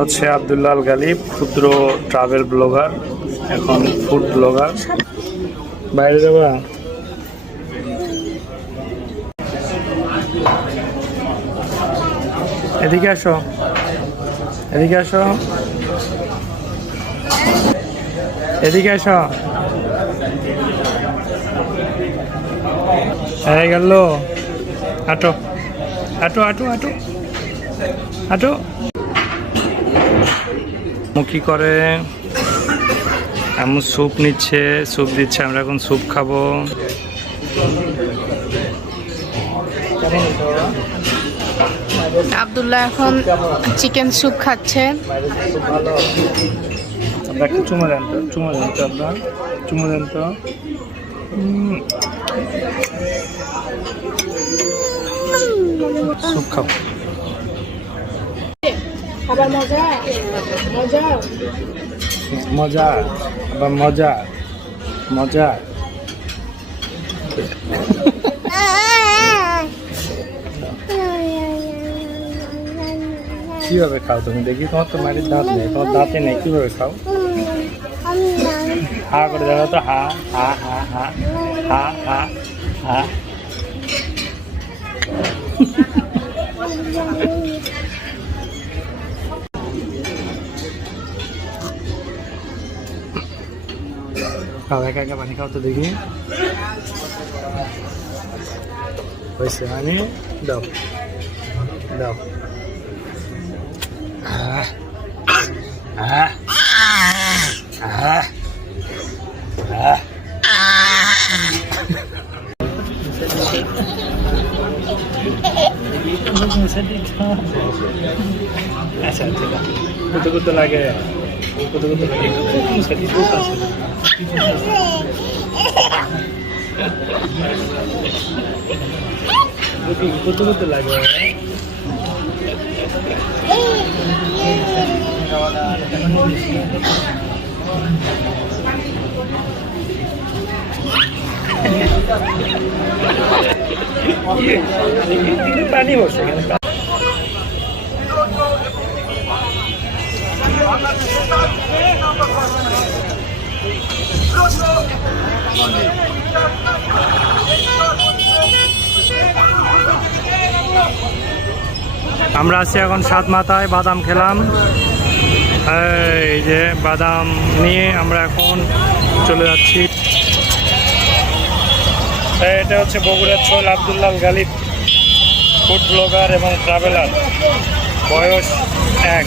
হচ্ছে আব্দুল্লাল গালিব, ক্ষুদ্র travel blogger এখন ফুড ব্লগার বাইরে যাবা এদিকে আসো। এদিকে আসো। এদিকে আসো। হয়ে গেল। আটো আটো আটো আটো আটো মুখি করে এমন স্যুপ নিচ্ছে স্যুপ দিচ্ছে আমরা এখন স্যুপ খাব। আব্দুল্লাহ এখন চিকেন স্যুপ খাচ্ছে। আমরা একটু চুমো দেন তো চুমো দেন তো আপনার চুমো দেন তো। স্যুপ খাব। খাবার মজা? মজা? মজা আবার মজা মজা। কীভাবে খাও তুমি? দেখি তোমার তো মাটির দাঁত নেই তোমার দাঁতে নেই কীভাবে খাও? হা করে দেখো তো হা হা হা হা হা হা হা। খাও একা একা পানি খাও তো দেখি হয়েছে মানে দাও দাও আহ আহ আহ আহ আচ্ছা ঠিক আছে কত কত লাগে কত কত লাগে মুছে দিই দুটো আছে কত কত লাগে পানি বসে আমরা আছি এখন সাত মাথায়, বাদাম খেলাম। এই যে বাদাম নিয়ে আমরা এখন চলে যাচ্ছি। এটা হচ্ছে বগুড়ার ছোল আবদুল্লাল গালিব, ফুড ব্লগার এবং ট্রাভেলার বয়স এক।